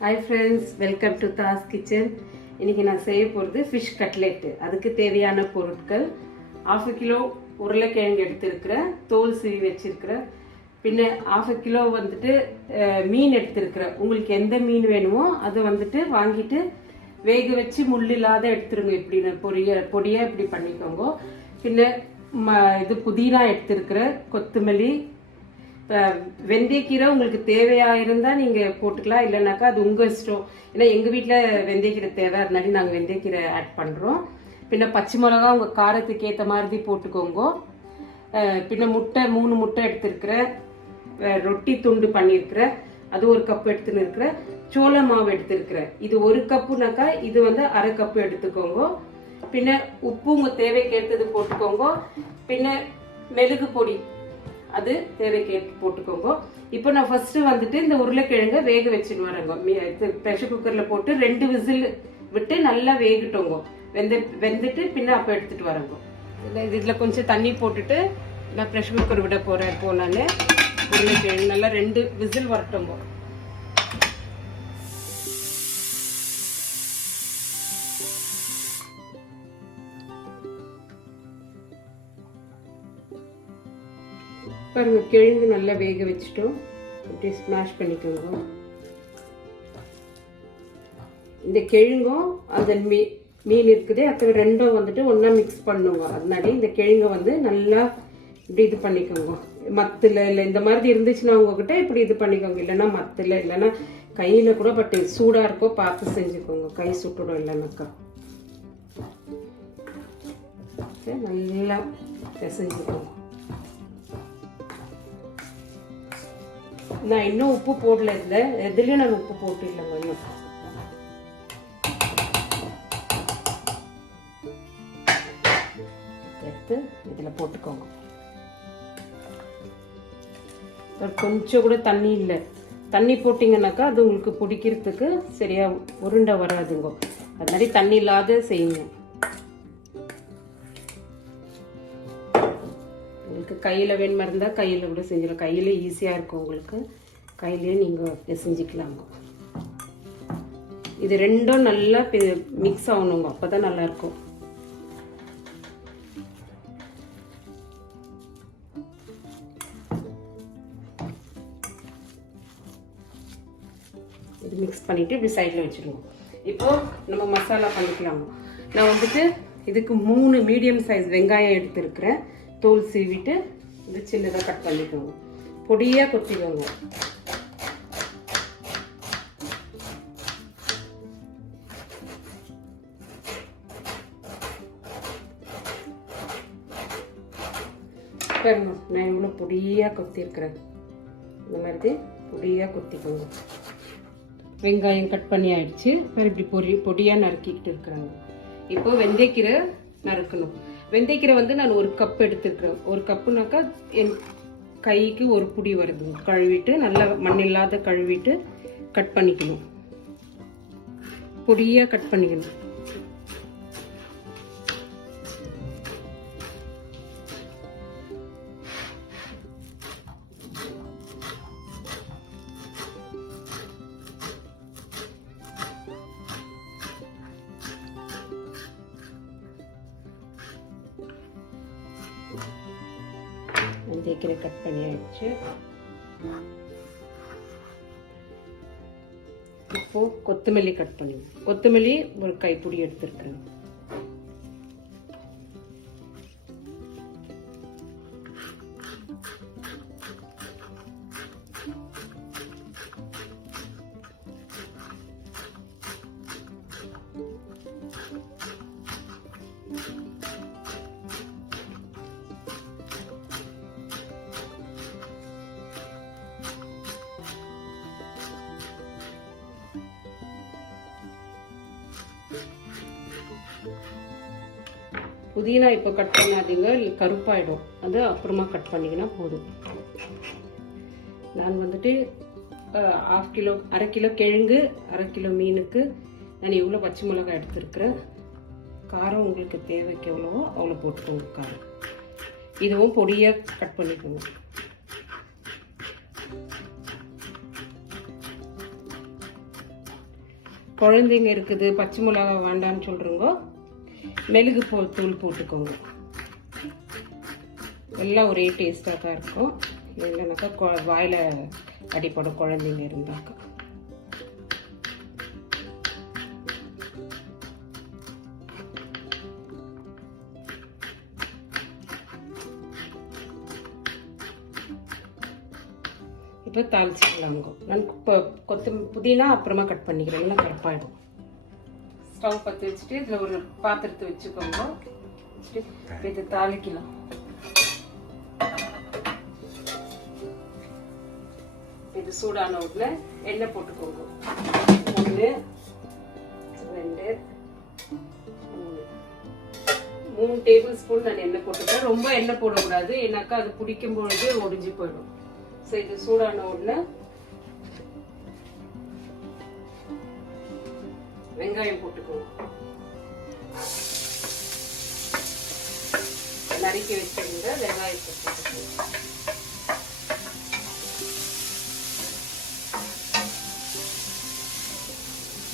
Hi friends, welcome to Das kitchen. இன்றைக்கி நான் செய்ய போகிறது ஃபிஷ் கட்லெட்டு. அதுக்கு தேவையான பொருட்கள்: 1/2 கிலோ உருளைக்கிழங்கு எடுத்துருக்கிறேன், தோல் சீவி வச்சுருக்கிறேன். பின்ன 1/2 கிலோ வந்துட்டு மீன் எடுத்துருக்கிறேன். உங்களுக்கு எந்த மீன் வேணுமோ அதை வந்துட்டு வாங்கிட்டு வேக வச்சு முள் இல்லாத எடுத்துருங்க. இப்படின்னு பொடியாக இப்படி பண்ணிக்கோங்க. பின்ன இது புதினா எடுத்துருக்கிறேன், கொத்தமல்லி, வெந்தயக்கீரை உங்களுக்கு தேவையாக இருந்தால் நீங்கள் போட்டுக்கலாம், இல்லைனாக்கா அது உங்கள் இஷ்டம். ஏன்னா எங்கள் வீட்டில் வெந்தயக்கீரை தேவை, அதனால நாங்கள் வெந்தயக்கீரை ஆட் பண்ணுறோம். பின்ன பச்சை மிளகா உங்கள் காரத்துக்கு ஏற்ற மாதிரி போட்டுக்கோங்க. பின்ன முட்டை 3 முட்டை எடுத்துருக்கிறேன், ரொட்டி துண்டு பண்ணியிருக்கிறேன், அது 1 கப்பு எடுத்துன்னு இருக்கிறேன். சோள மாவு எடுத்துருக்கிறேன், இது 1 கப்புனாக்கா இது வந்து 1/2 கப்பு எடுத்துக்கோங்க. பின்ன உப்பு உங்கள் தேவைக்கு ஏற்றது போட்டுக்கோங்க. பின்ன மெழுகு பொடி அது தேவைக்கு போட்டுக்கோங்க. இப்போ நான் ஃபர்ஸ்ட் வந்துட்டு இந்த உருளைக்கிழங்கை வேக வச்சுன்னு வரேங்க. ப்ரெஷர் குக்கரில் போட்டு 2 விசில் விட்டு நல்லா வேகட்டோங்க. வெந்துட்டு பின்ன அப்போ எடுத்துட்டு வரேங்க. இதில் கொஞ்சம் தண்ணி போட்டுட்டு நான் ப்ரெஷர் குக்கர் விட போகிறேன். இப்போ நான் உருளைக்கிழங்கு நல்லா 2 விசில் வரட்டோங்க. பாருங்க, கிழங்கு நல்லா வேக வச்சுட்டோம். இப்படி ஸ்மாஷ் பண்ணிக்கோங்க. இந்த கிழங்கும் அந்த மீன் இருக்குது, அப்புறம் 2ம் வந்துட்டு ஒன்றா மிக்ஸ் பண்ணுங்க. அதனால இந்த கிழங்கை வந்து நல்லா இப்படி இது பண்ணிக்கோங்க. மத்தில் இல்லை இந்த மாதிரி இருந்துச்சுன்னா உங்ககிட்ட இப்படி இது பண்ணிக்கோங்க. இல்லைன்னா மத்தில் இல்லைன்னா கையில் கூட, பட் சூடாக இருக்கோ பார்த்து செஞ்சுக்கோங்க, கை சுட்டுடும் இல்லைன்னாக்கா. நல்லா செஞ்சுக்கோங்க. நான் இன்னும் உப்பு போடல, எதுலயும் நான் உப்பு போட்டு இல்லைங்க. இன்னும் எடுத்து இதுல போட்டுக்கோங்க. கொஞ்சம் கூட தண்ணி இல்லை, தண்ணி போட்டீங்கன்னாக்கா அது உங்களுக்கு பிடிக்கிறதுக்கு சரியா உருண்டை வராதுங்க. அது மாதிரி தண்ணி இல்லாத செய்யுங்க. உங்களுக்கு கையில் வேணுமா இருந்தால் கையில் கூட செஞ்சிடலாம். கையில் ஈஸியாக இருக்கும் உங்களுக்கு, கையிலேயே நீங்கள் செஞ்சுக்கலாங்க. இது 2ம் நல்லா மிக்ஸ் ஆகணுங்க, அப்போ தான் நல்லாயிருக்கும். இது மிக்ஸ் பண்ணிவிட்டு இப்படி சைடில் வச்சுருங்க. இப்போது நம்ம மசாலா பண்ணிக்கலாங்க. நான் வந்துட்டு இதுக்கு 3 மீடியம் சைஸ் வெங்காயம் எடுத்துருக்கிறேன். தோல் சீவிட்டு இது சின்னதாக கட் பண்ணிக்கோங்க, பொடியாக கொத்திக்கோங்க. நான் இவ்வளோ பொடியாக கொத்திருக்கிறேன், இந்த மாதிரி பொடியாக கொத்திக்கோங்க. வெங்காயம் கட் பண்ணி ஆயிடுச்சு. இப்படி பொடியாக நறுக்கிக்கிட்டு இருக்கிறாங்க. இப்போ வெந்தயக்கீரை நறுக்கணும். வெந்தயக்கீரை வந்து நான் 1 கப் எடுத்துருக்கிறேன். 1 கப்புனாக்கா என் கைக்கு 1 புடி வருது. கழுவிட்டு நல்லா மண் இல்லாத கழுவிட்டு கட் பண்ணிக்கணும், பொடியாக கட் பண்ணிக்கணும். வெந்தயக்கீரை கட் பண்ணி ஆயிடுச்சு. இப்போ கொத்தமல்லி கட் பண்ணி, கொத்தமல்லி 1 கைப்பிடி எடுத்துருக்கேன். புதினா இப்போ கட் பண்ணாதீங்க, கருப்பாயிடும். அது அப்புறமா கட் பண்ணிங்கன்னா போதும். நான் வந்துட்டு 1/2 கிலோ 1/2 கிலோ கிழங்கு 1/2 கிலோ மீனுக்கு நான் இவ்வளோ பச்சை மிளகாய் எடுத்துருக்கிறேன். காரம் உங்களுக்கு தேவைக்கு எவ்வளவோ அவ்வளோ போட்டுக்கோங்க காரம். இதுவும் பொடியாக கட் பண்ணிக்கோங்க. குழந்தைங்க இருக்குது பச்சை மிளகா வேண்டான்னு சொல்கிறவங்க மெழுகு தூள் போட்டுக்கோங்க. எல்லாம் ஒரே டேஸ்ட்டாக தான் இருக்கும். இல்லைனாக்கா வாயில் அடிப்படும் குழந்தைங்க இருந்தாக்கா. இப்போ தாளிச்சிக்கலாங்க. நான் புதினா அப்புறமா கட் பண்ணிக்கிறேன், எல்லாம் கரெக்டாகிடும். ஸ்டவ் பற்றி வச்சுட்டு இதில் ஒரு பாத்திரத்தை வச்சுக்கோங்க. வச்சுட்டு இதை தாளிக்கலாம். இது சூடான உடனே எண்ணெய் போட்டுக்கோங்க. 1 2 3 டேபிள் ஸ்பூன் நான் எண்ணெய் போட்டுக்கிறேன். ரொம்ப எண்ணெய் போடக்கூடாது, ஏன்னாக்கா அது பிடிக்கும் பொழுது ஒடிஞ்சு போயிடும். ஸோ இது சூடான உடனே வெங்காயம் போட்டுக்கோங்க. நறுக்கி வச்சிருந்த வெங்காயத்தை போட்டுக்கோங்க.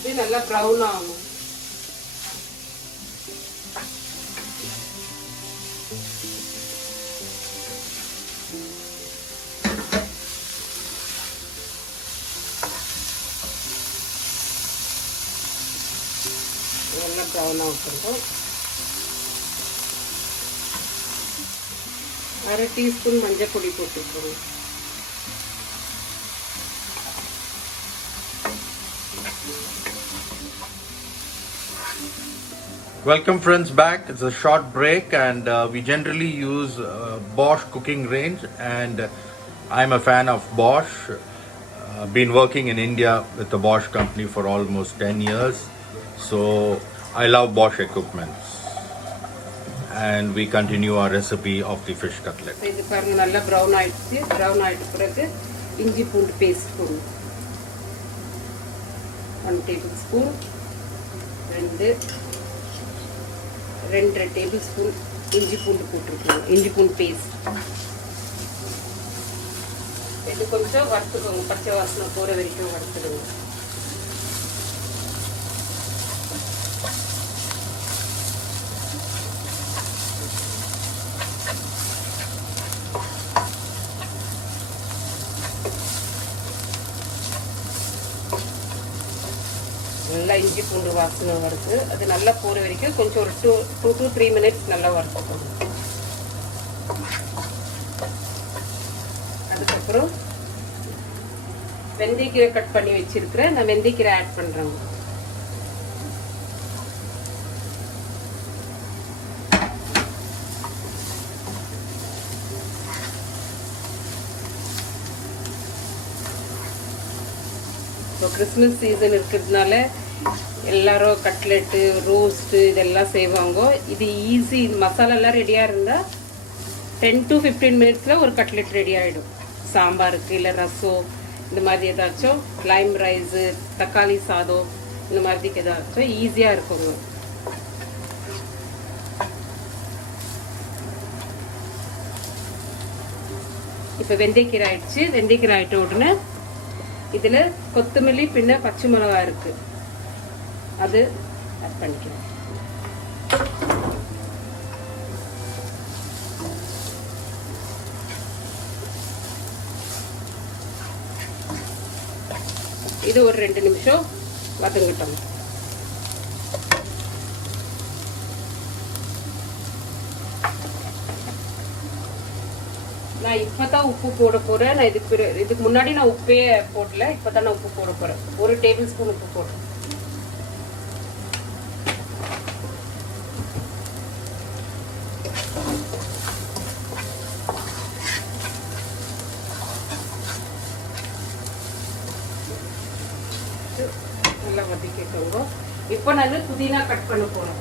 இது நல்லா ப்ரௌன் ஆகும். நல்லா ப்ரௌன் ஆகிருக்கும். 1/2 டீஸ்பூன் மஞ்சள் பொடி போட்டுக்கோங்க. Welcome friends back. It's a short break and we generally use Bosch cooking range and I'm a fan of Bosch. Been working in India with the Bosch company for almost 10 years. So I love Bosch equipment. And we continue our recipe of the fish cutlet. இது பாருங்க நல்லா brown ஆயிடுச்சு. brown ஆயிட்ட பிறகு இஞ்சி பூண்டு paste போடுங்க. 1 tablespoon 2 tablespoon இஞ்சி பூண்டு போட்டுருக்கோம். இஞ்சி பூண்டு பேஸ்ட் இது கொஞ்சம் வறுத்துக்கோங்க. பச்சை வாசனை போகிற வரைக்கும் வறுத்துடுங்க. நல்லா இஞ்சி பூண்டு வாசனை வருது. அது நல்லா போகிற வரைக்கும் கொஞ்சம் ஒரு 2 to 3 minutes நல்லா வறுத்துக்கணும். அதுக்கப்புறம் வெந்தயக்கீரை கட் பண்ணி வச்சிருக்கிறேன். நான் வெந்தயக்கீரை ஆட் பண்ணுறேன். இப்போ கிறிஸ்மஸ் சீசன் இருக்கிறதுனால எல்லாரும் கட்லெட்டு ரோஸ்ட்டு இதெல்லாம் செய்வாங்க. இது ஈஸி. மசாலாலாம் ரெடியாக இருந்தால் 10 to 15 minutesல ஒரு கட்லெட் ரெடி ஆகிடும். சாம்பாருக்கு இல்லை ரசம் இந்த மாதிரி ஏதாச்சும், லைம் ரைஸு தக்காளி சாதம் இந்த மாதிரிக்கு ஏதாச்சும் ஈஸியாக இருக்குங்க. இப்போ வெந்தயக்கீரை ஆயிடுச்சு. வெந்தயக்கீரை ஆகிட்ட உடனே இதில் கொத்தமல்லி பின்ன பச்சை மிளகா இருக்கு, அது ஆட் பண்ணிக்கிறேன். இது ஒரு 2 நிமிஷம் வதங்கட்டும். நான் இப்பதான் உப்பு போட போறேன். நான் இதுக்கு முன்னாடி நான் உப்பே போடல. இப்பதான் நான் உப்பு போட போறேன். 1 டேபிள்ஸ்பூன் உப்பு போடுறேன். நல்லா வதக்கிக்கோங்க. இப்போ நான் புதினா கட் பண்ண போறேன்.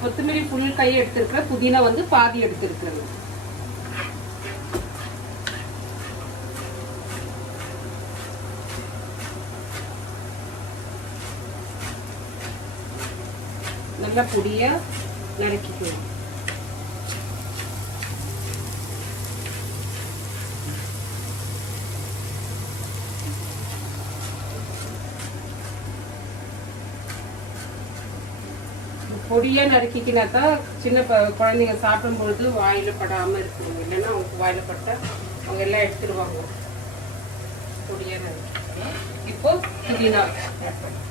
கொத்தமல்லி ஃபுல் கை எடுத்திருக்கிறேன். புதினா வந்து பாதி எடுத்திருக்கிறேன். நல்லா பொடியா நறுக்கிக்கணும். பொடியாக நறுக்கிக்கினா தான் சின்ன குழந்தைங்க சாப்பிடும்பொழுது வாயில் படாமல் இருக்கும். இல்லைன்னா அவங்க வாயில் பட்டால் அவங்க எல்லாம் எடுத்துடுவாங்க. பொடியாக நறுக்கிக்கலாம். இப்போ புதினா ஆட் பண்ணலாம்.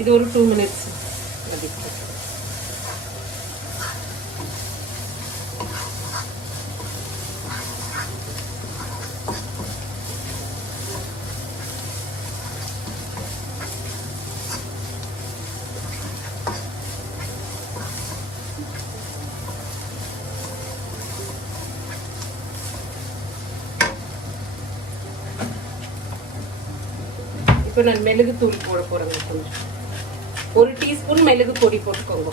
இது ஒரு 2 minutes வதக்கிக்கலாம். இப்போ நான் மிளகு தூள் போட போறேங்க. கொஞ்சம் 1 டீஸ்பூன் மிளகு பொடி போட்டுக்கோங்க.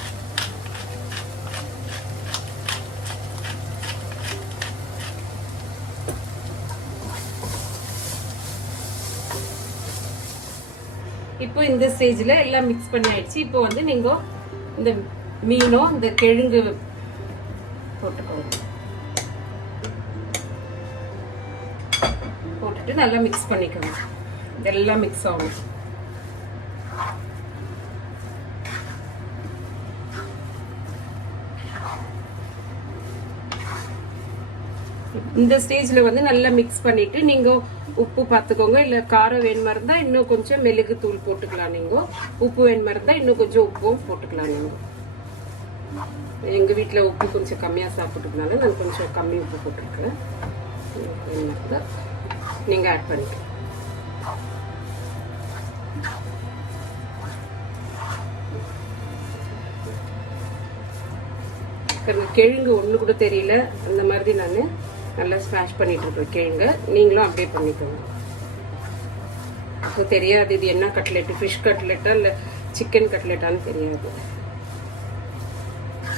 இப்போ இந்த ஸ்டேஜ்ல எல்லாம் மிக்ஸ் பண்ணி ஆயிடுச்சு. இப்போ வந்து நீங்க இந்த மீனும் இந்த கிழங்கு போட்டுக்கோங்க. போட்டுட்டு நல்லா மிக்ஸ் பண்ணிக்கோங்க. இதெல்லாம் மிக்ஸ் ஆகும். இந்த ஸ்டேஜ்ல வந்து நல்லா மிக்ஸ் பண்ணிட்டு நீங்க உப்பு பார்த்துக்கோங்க. இல்ல காரம் வேணுமா இருந்தா இன்னும் கொஞ்சம் மிளகு தூள் போட்டுக்கலாம். நீங்க உப்பு வேணுமா இருந்தா இன்னும் கொஞ்சம் உப்பும் போட்டுக்கலாம். நீங்க எங்க வீட்டுல உப்பு கொஞ்சம் கம்மியா சாப்பிட்டுக்கனால நான் கொஞ்சம் கம்மி உப்பு போட்டிருக்கேன். நீங்க ஆட் பண்ணிக்கலாம். கிழங்கு ஒண்ணு கூட தெரியல. அந்த மாதிரி நான் நல்லா ஸ்மாஷ் பண்ணிட்டு இருக்கேன் கிழங்க. நீங்களும் அப்படியே பண்ணிக்கோங்க. அப்போ தெரியாது இது என்ன கட்லெட், ஃபிஷ் கட்லெட்டா இல்லை சிக்கன் கட்லெட்டான்னு தெரியாது.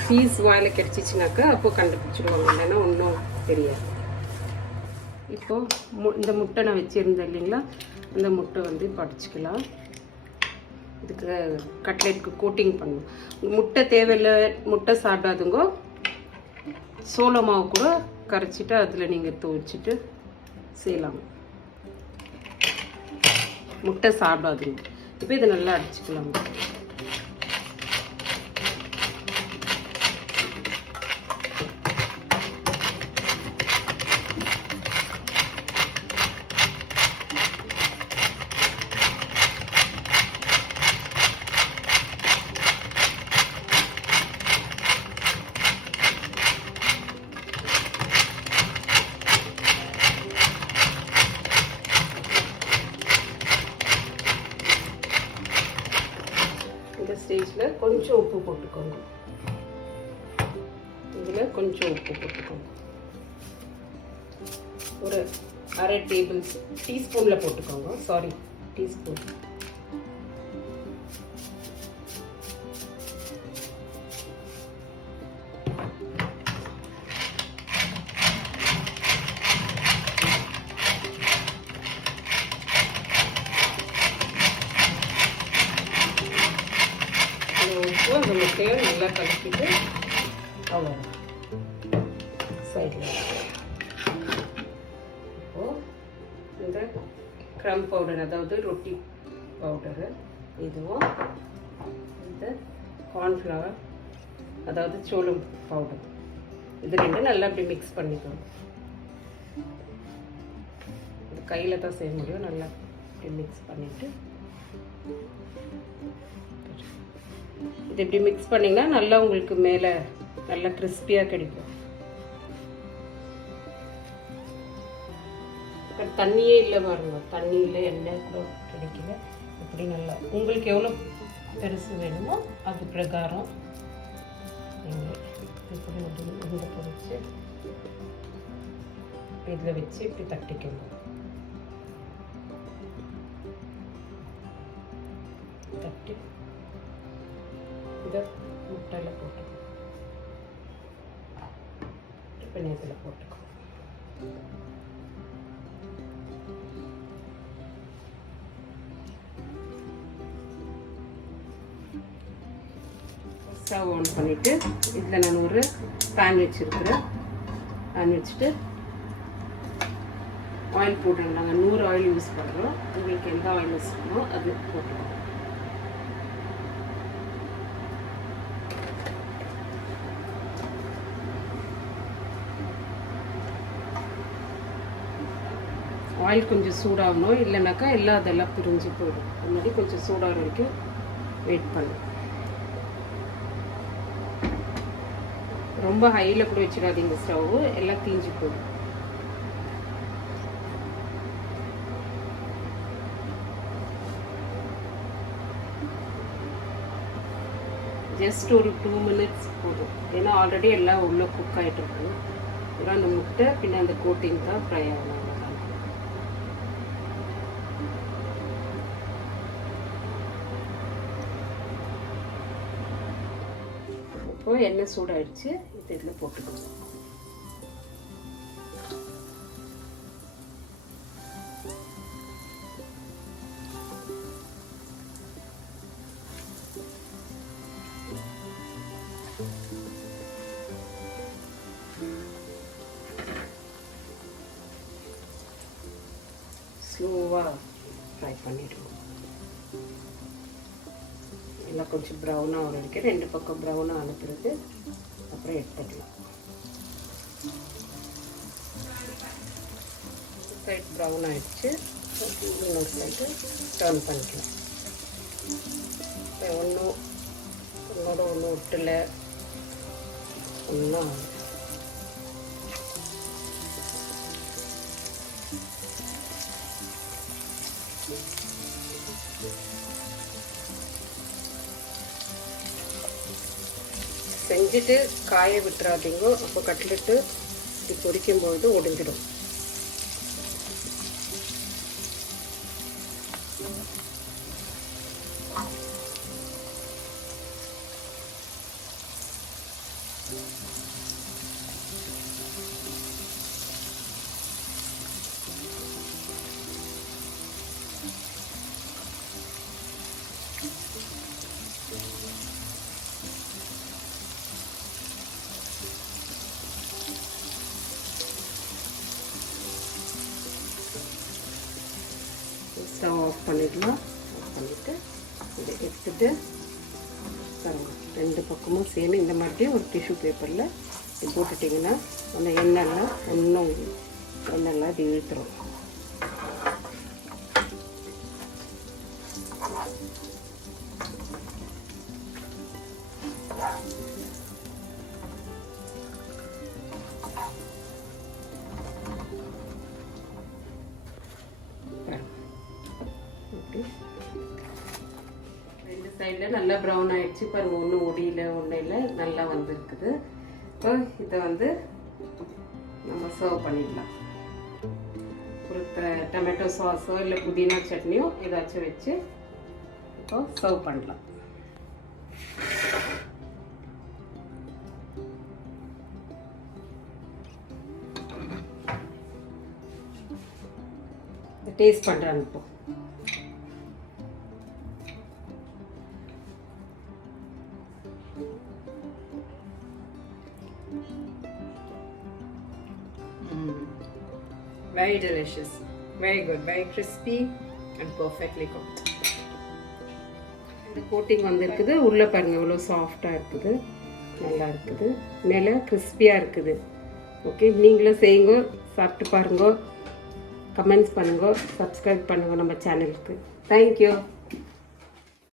பீஸ் வாயில கிடைச்சிச்சுனாக்கா அப்போ கண்டுபிடிச்சிடுவாங்க. இல்லைன்னா ஒன்றும் தெரியாது. இப்போ இந்த முட்டை நான் வச்சிருந்தேன் இல்லைங்களா, அந்த முட்டை வந்து படிச்சுக்கலாம். இதுக்கு கட்லெட்டுக்கு கோட்டிங் பண்ணும். முட்டை தேவையில்லை, முட்டை சாப்பிடாதுங்க, சோள மாவு கூட கரைச்சிட்டு அதில் நீங்கள் துவைச்சிட்டு செய்யலாம். முட்டை சாப்பிடாதுங்க. இப்போ இதை நல்லா அடிச்சுக்கலாம். ஸ்டேஜில் கொஞ்சம் உப்பு போட்டுக்கோங்க. இதில் கொஞ்சம் உப்பு போட்டுக்கோங்க. ஒரு அரை டீஸ்பூனில் போட்டுக்கோங்க. Sorry, teaspoon. அந்த முட்டையை நல்லா கலக்கிட்டு அவ்வளோ சைடில். இப்போது இந்த க்ரம் பவுடர், அதாவது ரொட்டி பவுடரு, இதுவும் இந்த கார்ன்ஃப்ளவர், அதாவது சோளம் பவுடர், இது ரெண்டும் நல்லா அப்படி மிக்ஸ் பண்ணிக்கணும். இது கையில் தான் செய்ய முடியும். நல்லா இப்படி மிக்ஸ் பண்ணிவிட்டு இது இப்படி மிக்ஸ் பண்ணிங்கன்னா நல்லா உங்களுக்கு மேலே நல்லா கிறிஸ்பியாக கிடைக்கும். இப்போ தண்ணியே இல்லை பாருங்க, தண்ணி இல்லை, எண்ணெய் கூட கிடைக்கல. இப்படி நல்லா உங்களுக்கு எவ்வளோ பெருசு வேணுமோ அது பிரகாரம் நீங்கள் இப்படி இதில் பொறிச்சு இதில் வச்சு இப்படி தட்டிக்கணும். தட்டி இதை முட்டையில் போட்டுக்கோ. இப்போ இதில் போட்டுக்கோ. ஸ்டவ் ஆன் பண்ணிவிட்டு இதில் நான் ஒரு பேன் வச்சுருக்கிறேன். பேன் வச்சுட்டு ஆயில் போடுறோம். நாங்கள் 100 ஆயில் யூஸ் பண்ணுறோம். உங்களுக்கு எந்த ஆயில் யூஸ் பண்ணணும் அது போட்டுக்கோங்க. ஆயில் கொஞ்சம் சூடாகணும், இல்லைனாக்கா எல்லாம் அதெல்லாம் பிரிஞ்சு போயிடும். முன்னாடி கொஞ்சம் சூடாகிற வரைக்கும் வெயிட் பண்ணும். ரொம்ப ஹையில் கூட வச்சிடாதீங்க ஸ்டவ்வு, எல்லாம் தீஞ்சு போயிடும். ஜஸ்ட் ஒரு 2 மினிட்ஸ் போதும். ஏன்னா ஆல்ரெடி எல்லாம் உள்ளே குக் ஆகிட்டு இருக்கு. இதெல்லாம் அந்த முட்டை பின்ன அந்த கோட்டிங் தான் ஃப்ரை ஆகணும். இப்போ எண்ணெய் சூடாயிடுச்சு, இது இதில் போட்டுக்கணும். ஸ்லோவாக ஃப்ரை பண்ணிடுவோம். எல்லாம் கொஞ்சம் ப்ரௌனாக ஆகிற வரைக்கும் 2 பக்கம் ப்ரௌனாக அனுப்புறது, அப்புறம் எடுத்துடலாம். சைட் ப்ரௌன் ஆகிடுச்சு, இன்னொரு சைடு டர்ன் பண்ணிக்கலாம். ஒன்று விட்டுல ஒன்றும் செஞ்சுட்டு காய விட்டுறாதீங்க. அப்போ கட்லெட்டு இப்படி பொரிக்கும்பொழுது ஒடிஞ்சிடும். ஸ்டவ் ஆஃப் பண்ணிடலாம். ஆஃப் பண்ணிவிட்டு இதை எடுத்துட்டு ரெண்டு பக்கமும் சேர்ந்து இந்த மாதிரி ஒரு டிஷ்யூ பேப்பரில் இது போட்டுட்டிங்கன்னா அந்த எண்ணெய்லாம் ஒன்றும் எண்ணெய்லாம் இது இழுத்துரும். ரெண்டு சைடில் நல்லா ப்ரௌன் ஆகிடுச்சு பாருங்க. ஒன்று ஒடியில் ஒன்றையில் நல்லா வந்துருக்குது. இப்போ இதை வந்து நம்ம சர்வ் பண்ணிடலாம். ஒரு டொமேட்டோ சாஸோ இல்லை புதினா சட்னியோ ஏதாச்சும் வச்சு இப்போ சர்வ் பண்ணலாம். டேஸ்ட் பண்ணுறாங்க இப்போ. Very delicious, very good, very crispy and perfectly cooked. இந்த கோட்டிங் வந்திருக்குது. உள்ளே பாருங்கள் எவ்வளோ சாஃப்டாக இருக்குது, நல்லா இருக்குது, மேலே கிறிஸ்பியாக இருக்குது. ஓகே, நீங்களும் செய்யுங்க, சாப்பிட்டு பாருங்க, கமெண்ட்ஸ் பண்ணுங்க, சப்ஸ்கிரைப் பண்ணுங்க நம்ம சேனலுக்கு. தேங்க்யூ.